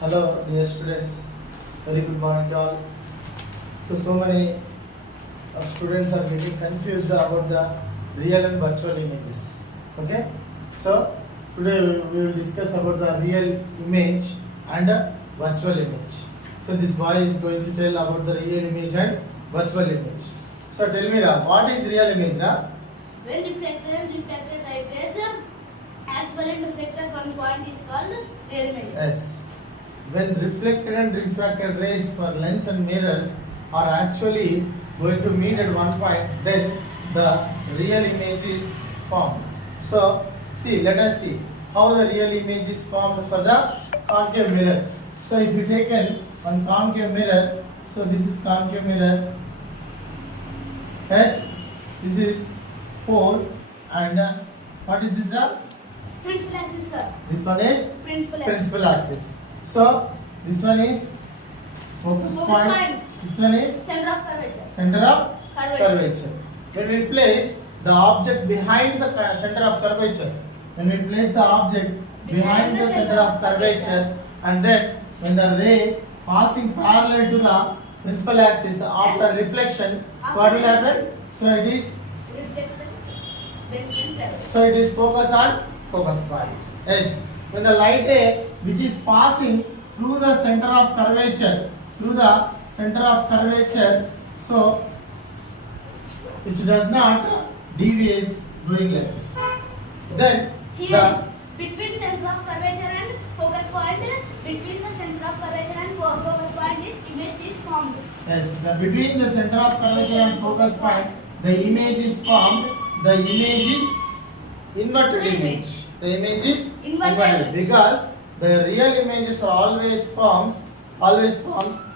Hello, dear students. Very good morning to all. So many students are getting confused about the real and virtual images. Okay. So today we will discuss about the real image and virtual image. So this boy is going to tell about the real image and virtual image. So tell me now, what is real image now? When reflected and reflected light rays actually intersect at one point is called real image. Yes. When reflected and refracted rays for lens and mirrors are actually going to meet at one point, then the real image is formed. So, let us see how the real image is formed for the concave mirror. So, if you take one concave mirror, so this is concave mirror. Yes, this is pole, and what is this now? Principal axis, sir. This one is Principal axis. So this one is focus point. This one is Center of curvature. center of curvature. When we place the object behind the center of curvature, behind the center of curvature, and then when the ray passing parallel to the principal axis after reflection, what will happen? So it is Reflection. Then travel. So it is focus on focus point. Yes. When the light ray which is passing through the center of curvature, so which does not deviate going like this. Then Here, between center of curvature and focus point, between the center of curvature and focus point, this image is formed. between the center of curvature and focus point, the image is formed. The image is inverted image. The image is Inverted. because the real images are always forms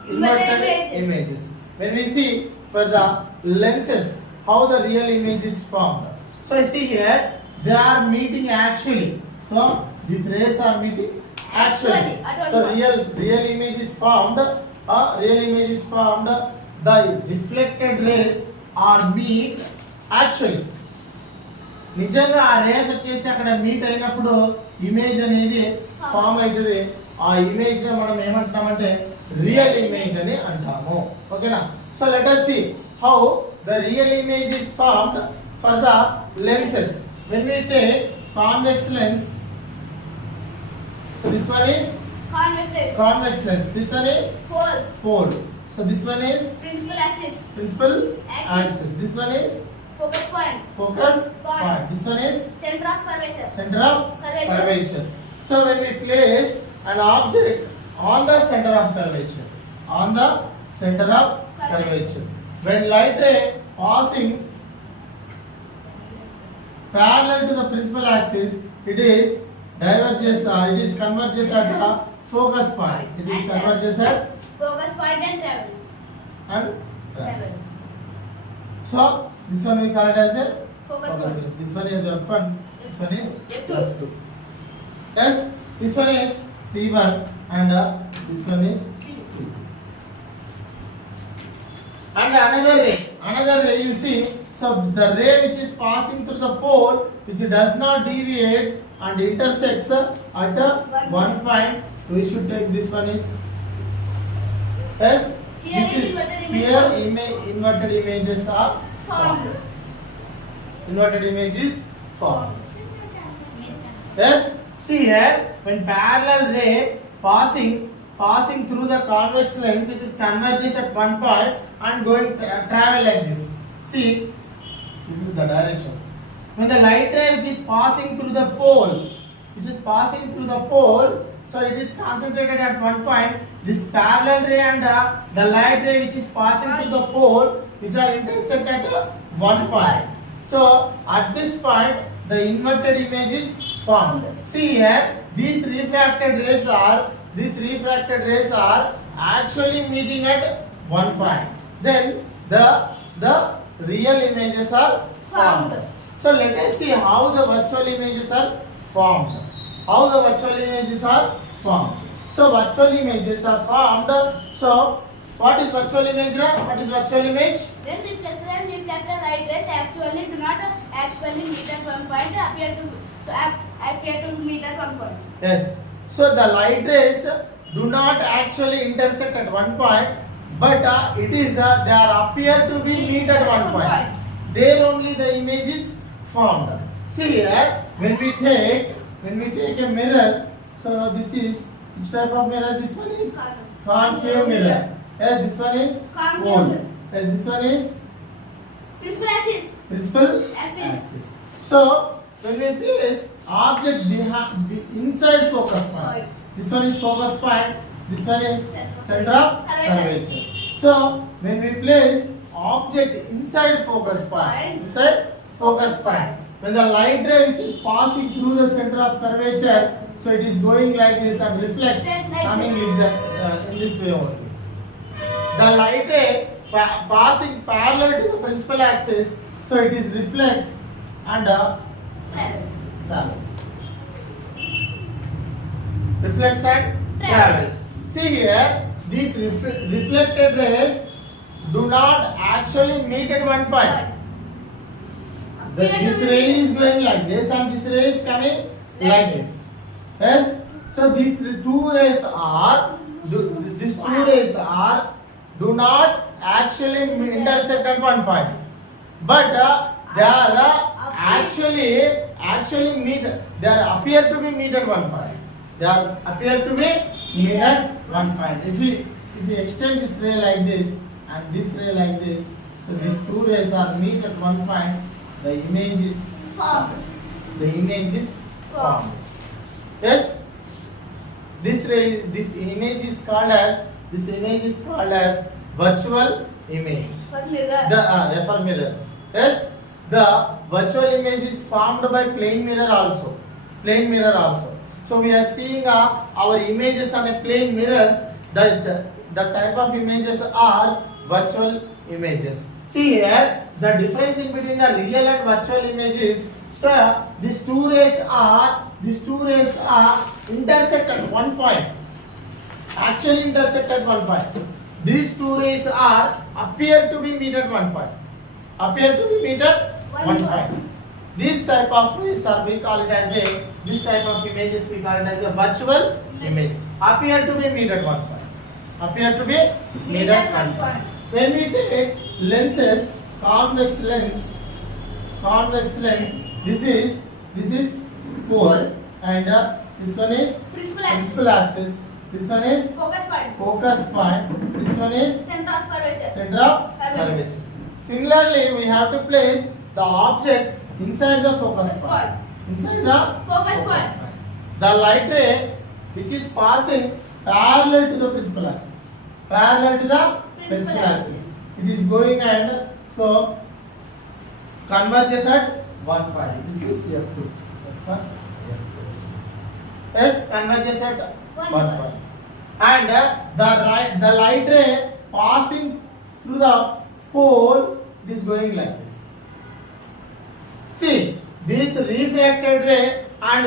inverted images. When we see for the lenses how the real image is formed. So I see here they are meeting actually. So these rays are meeting actually. So real image is formed. The reflected rays are meet actually. నిజంగా ఆ race వచ్చేసి అక్కడ meet అయినప్పుడు image అనేది form అవుతుంది. ఆ image ని మనం ఏమంటామంటే రియల్ ఇమేజ్ అని అంటాము. ఓకేనా? So let us see how the real image is formed for the lenses. When we take convex lens, so this one is convex lens. This one is pole. So this one is Principal principal axis. This one is focus point. This one is Center of curvature. center of curvature. So when we place an object on the center of curvature, when light ray passing parallel to the principal axis, it is converges at the focus point. It is converges at Focus point and travels. So this one we call it as a Focus focus point. point. This one is F1. This one is F2. F2. Yes, this one is C1 and this one is C2. And another ray you see. So the ray which is passing through the pole, which does not deviate and intersects at one point. We should take this one is yes. Inverted images are formed. Inverted image is formed. Yes. See here, when parallel ray passing through the convex lens, it is converges at one point and going travel like this. See, this is the directions. When the light ray which is passing through the pole, so it is concentrated at one point. This parallel ray and the light ray which is passing through the pole, which are intersect at one point. So at this point, the inverted image is formed. See here, these refracted rays are actually meeting at one point. Then the real images are formed. So let us see how the virtual images are formed. So virtual images are formed. So what is virtual image now? What is virtual image? When reflected and reflected light rays actually do not actually meet at one point, appear to meet at one point. Yes. So the light rays do not actually intersect at one point, but it is they are appear to be meet at one point. There only the image is formed. See here, when we take a mirror, so this is which type of mirror? This one is concave mirror. Yes, this one is Concave cone. mirror. Yes, this one is Principal axis. principal Axis. So when we place object inside focus point, Right. this one is focus point, this one is center of Curvature. curvature. So when we place object inside focus point, when the light ray which is passing through the center of curvature, so it is going like this and reflects, Like coming this. in this way only. The light ray passing parallel to the principal axis, so it is reflects and travels. Reflects and travels. See here, these reflected rays do not actually meet at one point. This ray is going like this and this ray is coming like this. Yes. So these two rays are do not actually intersect at one point, but they are actually meet. They are appear to be meet at one point. They are appear to be meet at one point. If we extend this ray like this and this ray like this, so these two rays are meet at one point. The image is Formed. The image is formed. Yes. This image is called as virtual image. For mirror. For mirrors. Yes. The virtual image is formed by plane mirror also. So we are seeing our images on a plane mirrors. The type of images are virtual images. See here, the difference in between the real and virtual images. So these two rays are intersect at one point. Actually intersect at one point. These two rays appear to be meet at one point. One point. This type of rays we call it as this type of images we call it as a virtual image. Appear to be meet at one point. When we take lenses, convex lens, this is pole and this one is principal axis. This one is Focus point. This one is Center of curvature. center of curvature. Similarly, we have to place the object inside the focus point. Focus point. The light ray which is passing parallel to the principal axis. It is going and so converges at one point. This is F2. Yes, converges at one point. And the light ray passing through the pole is going like this. See, this refracted ray and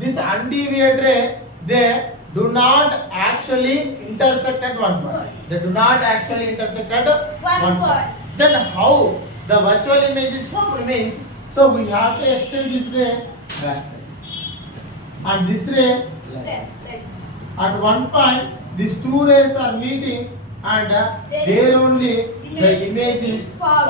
this undeviated ray, they do not actually intersect at one point. One point. Then how the virtual image is formed means, so we have to extend this ray back side. And this ray Yes. at one point, these two rays are meeting and there only the image is formed.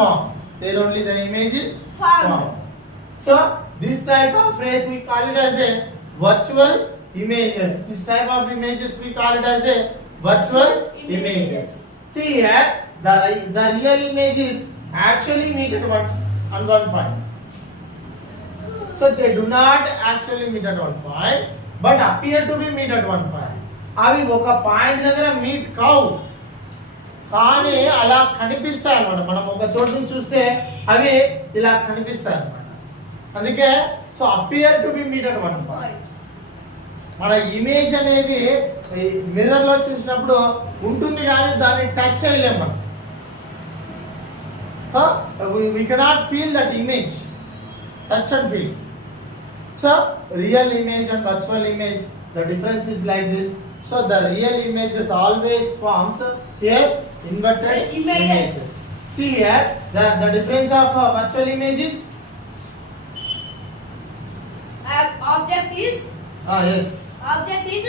So this type of rays we call it as a virtual images. This type of images we call it as a virtual images. See here, the real images actually meet at one point. So they do not actually meet at one point, but appear to be meet at one point. అవి ఒక point దగ్గర meet కావు, కానీ అలా కనిపిస్తాయి అన్నమాట. మనం ఒక చోటు నుంచి చూస్తే అవి ఇలా కనిపిస్తాయి అన్నమాట. అందుకే so appear to be meet at one point. మన ఇమేజ్ అనేది మిర్రర్ లో చూసినప్పుడు ఉంటుంది కానీ దాన్ని టచ్ చేయలేము మనం. We cannot feel that image, touch and feel. So real image and virtual image, the difference is like this. So the real images always forms here inverted images. See here the difference of virtual images. Object is Yes. Object is